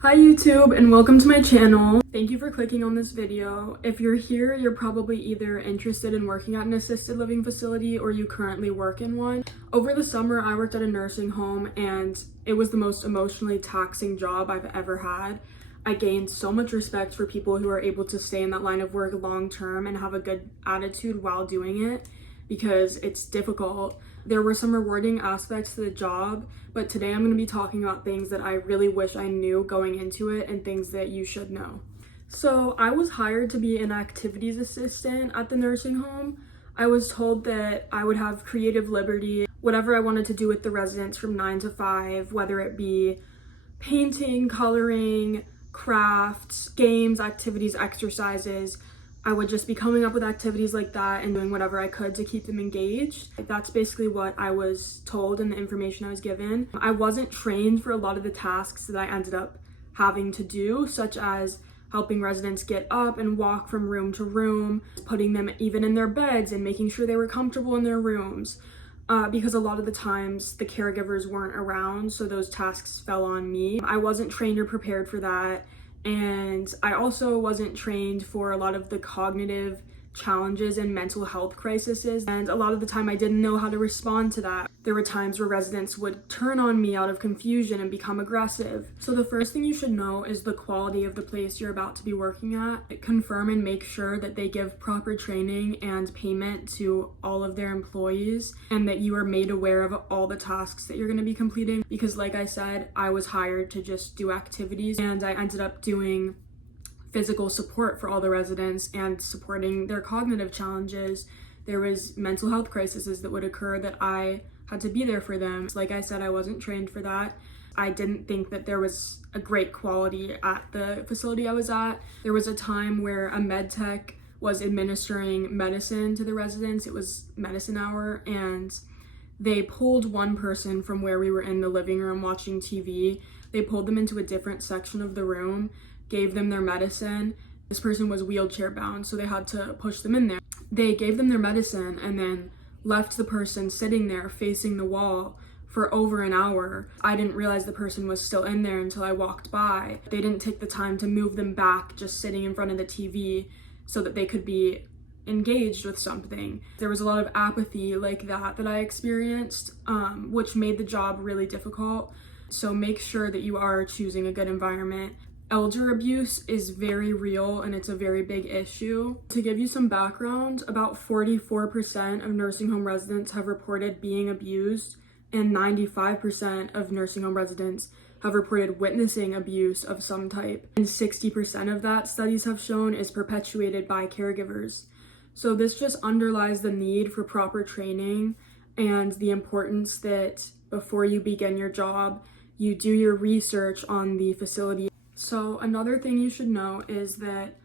Hi YouTube and welcome to my channel. Thank you for clicking on this video. If you're here, you're probably either interested in working at an assisted living facility or you currently work in one. Over the summer, I worked at a nursing home and it was the most emotionally taxing job I've ever had. I gained so much respect for people who are able to stay in that line of work long term and have a good attitude while doing it because it's difficult. There were some rewarding aspects to the job, but today I'm going to be talking about things that I really wish I knew going into it and things that you should know. So I was hired to be an activities assistant at the nursing home. I was told that I would have creative liberty, whatever I wanted to do with the residents from 9 to 5, whether it be painting, coloring, crafts, games, activities, exercises. I would just be coming up with activities like that and doing whatever I could to keep them engaged. That's basically what I was told and the information I was given. I wasn't trained for a lot of the tasks that I ended up having to do, such as helping residents get up and walk from room to room, putting them even in their beds and making sure they were comfortable in their rooms. Because a lot of the times the caregivers weren't around, so those tasks fell on me. I wasn't trained or prepared for that. And I also wasn't trained for a lot of the cognitive challenges and mental health crises. And a lot of the time I didn't know how to respond to that. There were times where residents would turn on me out of confusion and become aggressive. So the first thing you should know is the quality of the place you're about to be working at. Confirm and make sure that they give proper training and payment to all of their employees and that you are made aware of all the tasks that you're going to be completing. Because like I said, I was hired to just do activities and I ended up doing physical support for all the residents and supporting their cognitive challenges. There was mental health crises that would occur that I had to be there for them. Like I said, I wasn't trained for that. I didn't think that there was a great quality at the facility I was at. There was a time where a med tech was administering medicine to the residents. It was medicine hour and they pulled one person from where we were in the living room watching TV. They pulled them into a different section of the room, gave them their medicine. This person was wheelchair bound, so they had to push them in there. They gave them their medicine and then left the person sitting there facing the wall for over an hour. I didn't realize the person was still in there until I walked by. They didn't take the time to move them back just sitting in front of the TV so that they could be engaged with something. There was a lot of apathy like that I experienced, which made the job really difficult. So make sure that you are choosing a good environment. Elder abuse is very real and it's a very big issue. To give you some background, about 44% of nursing home residents have reported being abused and 95% of nursing home residents have reported witnessing abuse of some type. And 60% of that, studies have shown, is perpetuated by caregivers. So this just underlies the need for proper training and the importance that before you begin your job, you do your research on the facility. So another thing you should know is that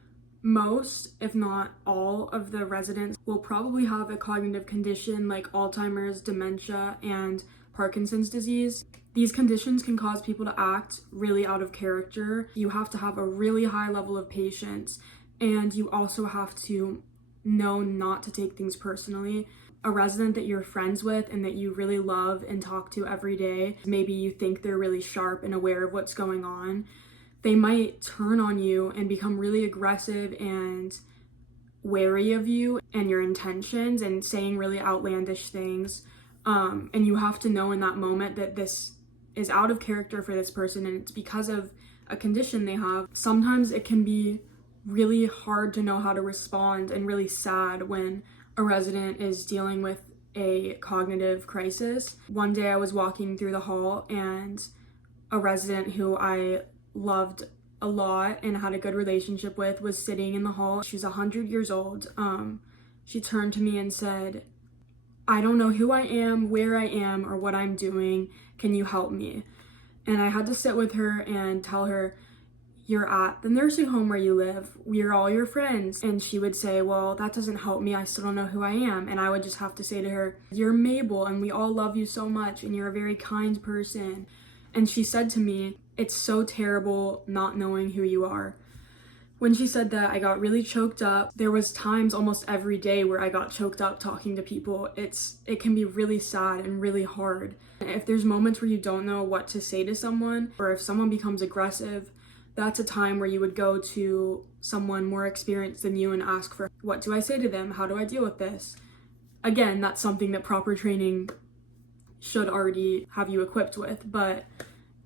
most, if not all, of the residents will probably have a cognitive condition like Alzheimer's, dementia, and Parkinson's disease. These conditions can cause people to act really out of character. You have to have a really high level of patience, and you also have to know not to take things personally. A resident that you're friends with and that you really love and talk to every day, maybe you think they're really sharp and aware of what's going on, they might turn on you and become really aggressive and wary of you and your intentions and saying really outlandish things. And you have to know in that moment that this is out of character for this person and it's because of a condition they have. Sometimes it can be really hard to know how to respond and really sad when a resident is dealing with a cognitive crisis. One day I was walking through the hall and a resident who I loved a lot and had a good relationship with was sitting in the hall. She's 100 years old. She turned to me and said, "I don't know who I am, where I am, or what I'm doing. Can you help me?" And I had to sit with her and tell her, "You're at the nursing home where you live. We're all your friends." And she would say, "Well, that doesn't help me. I still don't know who I am." And I would just have to say to her, "You're Mabel and we all love you so much and you're a very kind person." And she said to me, "It's so terrible not knowing who you are." When she said that, I got really choked up. There was times almost every day where I got choked up talking to people. It can be really sad and really hard. If there's moments where you don't know what to say to someone, or if someone becomes aggressive, that's a time where you would go to someone more experienced than you and ask for, what do I say to them? How do I deal with this? Again, that's something that proper training should already have you equipped with, but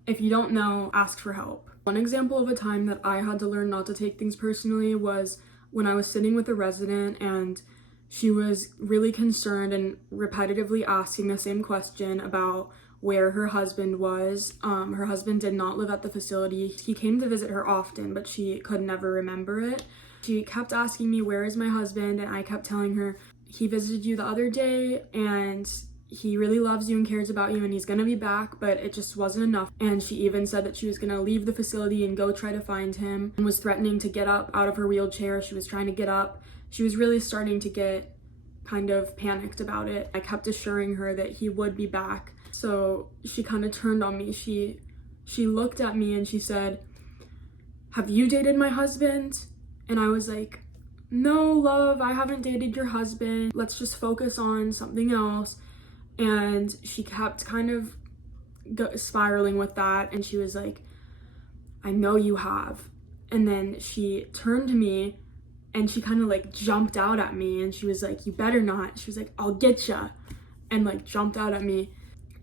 if you don't know, ask for help. One example of a time that I had to learn not to take things personally was when I was sitting with a resident and she was really concerned and repetitively asking the same question about where her husband was. Her husband did not live at the facility. He came to visit her often, but she could never remember it. She kept asking me, where is my husband? And I kept telling her, he visited you the other day and he really loves you and cares about you and he's gonna be back, but it just wasn't enough. And she even said that she was gonna leave the facility and go try to find him, and was threatening to get up out of her wheelchair. She was trying to get up. She was really starting to get kind of panicked about it. I kept assuring her that he would be back. So she kind of turned on me. She looked at me and she said, have you dated my husband? And I was like, no, love, I haven't dated your husband. Let's just focus on something else. And she kept kind of spiraling with that. And she was like, I know you have. And then she turned to me and she kind of like jumped out at me and she was like, you better not. She was like, I'll get ya. And like jumped out at me.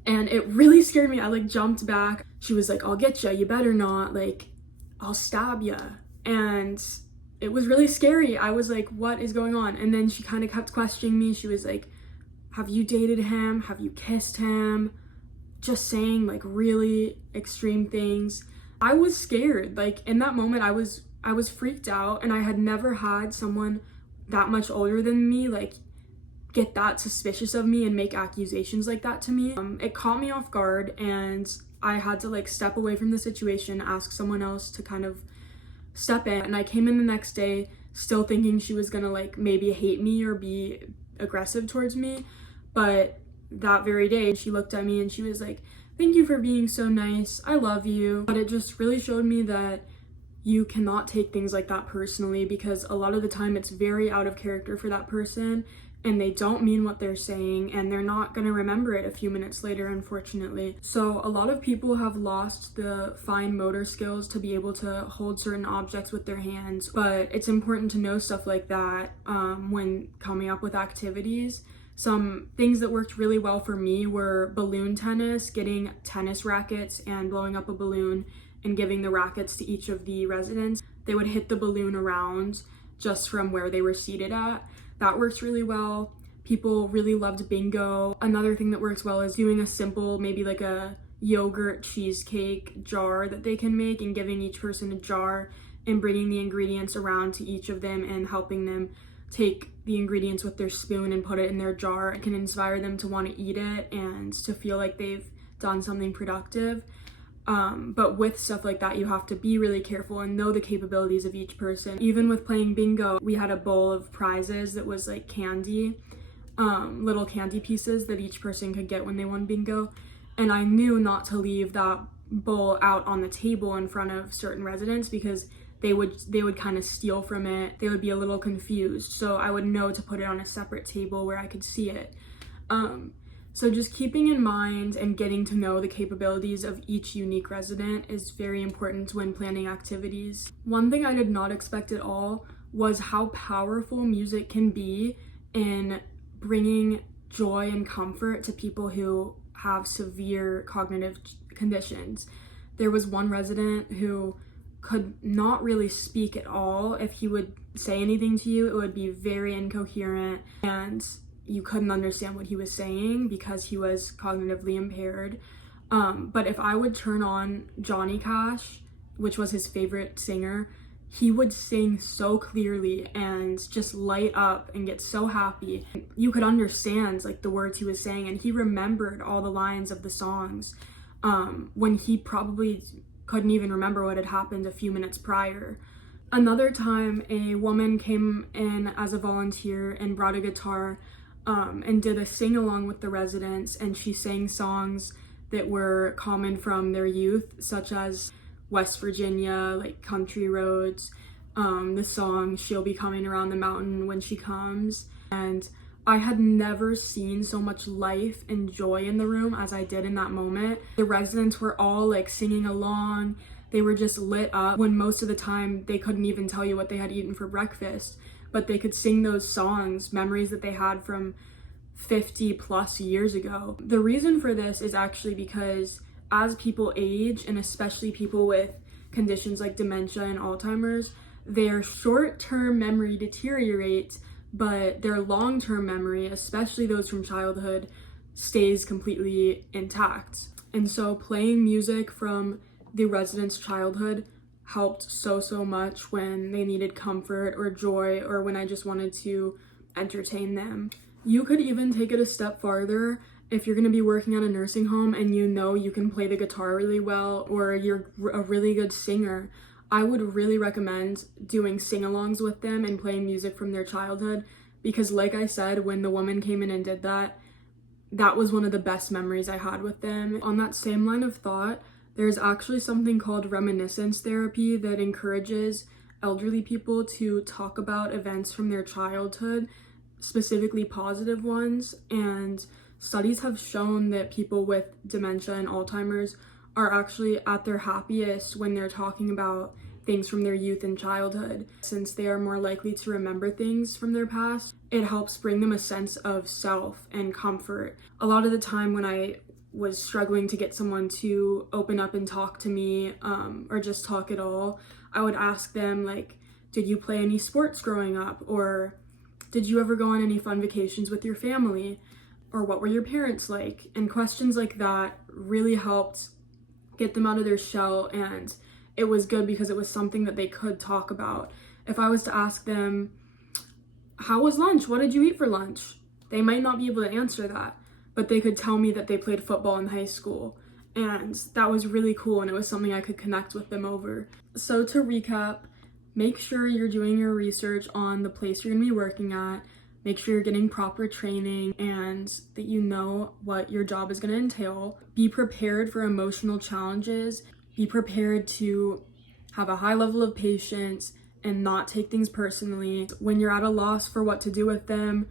And it really scared me. I like jumped back. She was like, I'll get ya. You better not. Like, I'll stab ya. And it was really scary. I was like, what is going on? And then she kind of kept questioning me. She was like, have you dated him? Have you kissed him? Just saying like really extreme things. I was scared. Like in that moment, I was freaked out, and I had never had someone that much older than me like get that suspicious of me and make accusations like that to me. It caught me off guard, and I had to like step away from the situation, ask someone else to kind of step in. And I came in the next day still thinking she was gonna like maybe hate me or be aggressive towards me. But that very day, she looked at me and she was like, thank you for being so nice. I love you. But it just really showed me that you cannot take things like that personally, because a lot of the time it's very out of character for that person and they don't mean what they're saying, and they're not going to remember it a few minutes later, unfortunately. So a lot of people have lost the fine motor skills to be able to hold certain objects with their hands, but it's important to know stuff like that when coming up with activities. Some things that worked really well for me were balloon tennis, getting tennis rackets and blowing up a balloon and giving the rackets to each of the residents. They would hit the balloon around just from where they were seated at. That works really well. People really loved bingo. Another thing that works well is doing a simple, maybe like a yogurt cheesecake jar that they can make, and giving each person a jar and bringing the ingredients around to each of them and helping them take the ingredients with their spoon and put it in their jar. It can inspire them to want to eat it and to feel like they've done something productive. But with stuff like that, you have to be really careful and know the capabilities of each person. Even with playing bingo, we had a bowl of prizes that was like candy, little candy pieces that each person could get when they won bingo. And I knew not to leave that bowl out on the table in front of certain residents, because they would kind of steal from it. They would be a little confused. So I would know to put it on a separate table where I could see it. So just keeping in mind and getting to know the capabilities of each unique resident is very important when planning activities. One thing I did not expect at all was how powerful music can be in bringing joy and comfort to people who have severe cognitive conditions. There was one resident who could not really speak at all. If he would say anything to you, it would be very incoherent, and you couldn't understand what he was saying because he was cognitively impaired. But if I would turn on Johnny Cash, which was his favorite singer, he would sing so clearly and just light up and get so happy. You could understand like the words he was saying, and he remembered all the lines of the songs when he probably couldn't even remember what had happened a few minutes prior. Another time, a woman came in as a volunteer and brought a guitar and did a sing-along with the residents, and she sang songs that were common from their youth, such as West Virginia, like Country Roads, the song She'll Be Coming Around the Mountain When She Comes. And I had never seen so much life and joy in the room as I did in that moment. The residents were all like singing along. they were just lit up when most of the time they couldn't even tell you what they had eaten for breakfast, but they could sing those songs, memories that they had from 50 plus years ago. The reason for this is actually because as people age, and especially people with conditions like dementia and Alzheimer's, their short-term memory deteriorates, but their long-term memory, especially those from childhood, stays completely intact. And so playing music from the residents' childhood helped so much when they needed comfort or joy, or when I just wanted to entertain them. You could even take it a step farther. If you're going to be working at a nursing home and you know you can play the guitar really well, or you're a really good singer, I would really recommend doing sing-alongs with them and playing music from their childhood, because like I said, when the woman came in and did that, that was one of the best memories I had with them. On that same line of thought, there's actually something called reminiscence therapy that encourages elderly people to talk about events from their childhood, specifically positive ones, and studies have shown that people with dementia and Alzheimer's are actually at their happiest when they're talking about things from their youth and childhood. Since they are more likely to remember things from their past, it helps bring them a sense of self and comfort. A lot of the time when I was struggling to get someone to open up and talk to me, or just talk at all, I would ask them, like, did you play any sports growing up? Or did you ever go on any fun vacations with your family? Or what were your parents like? And questions like that really helped get them out of their shell, and it was good because it was something that they could talk about. If I was to ask them, how was lunch? What did you eat for lunch? They might not be able to answer that, but they could tell me that they played football in high school, and that was really cool, and it was something I could connect with them over. So to recap, make sure you're doing your research on the place you're gonna be working at, make sure you're getting proper training and that you know what your job is gonna entail. Be prepared for emotional challenges. Be prepared to have a high level of patience and not take things personally. When you're at a loss for what to do with them,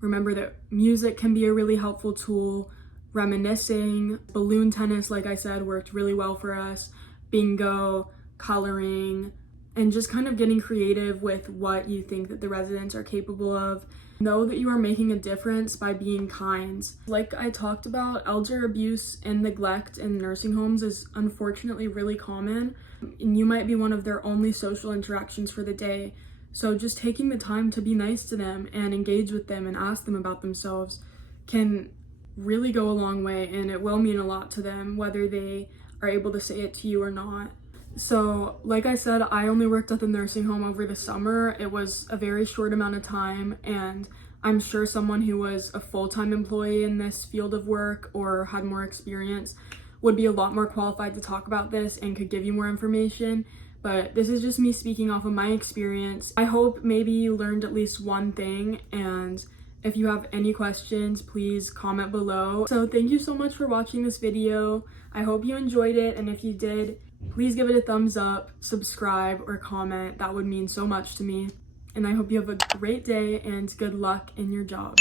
remember that music can be a really helpful tool. Reminiscing, balloon tennis, like I said, worked really well for us. Bingo, coloring, and just kind of getting creative with what you think that the residents are capable of. Know that you are making a difference by being kind. Like I talked about, elder abuse and neglect in nursing homes is unfortunately really common, and you might be one of their only social interactions for the day. So just taking the time to be nice to them and engage with them and ask them about themselves can really go a long way, and it will mean a lot to them whether they are able to say it to you or not. So like I said, I only worked at the nursing home over the summer. It was a very short amount of time, and I'm sure someone who was a full-time employee in this field of work or had more experience would be a lot more qualified to talk about this and could give you more information. But this is just me speaking off of my experience. I hope maybe you learned at least one thing, and if you have any questions, please comment below. So thank you so much for watching this video. I hope you enjoyed it, and if you did, please give it a thumbs up, subscribe, or comment. That would mean so much to me. And I hope you have a great day and good luck in your job.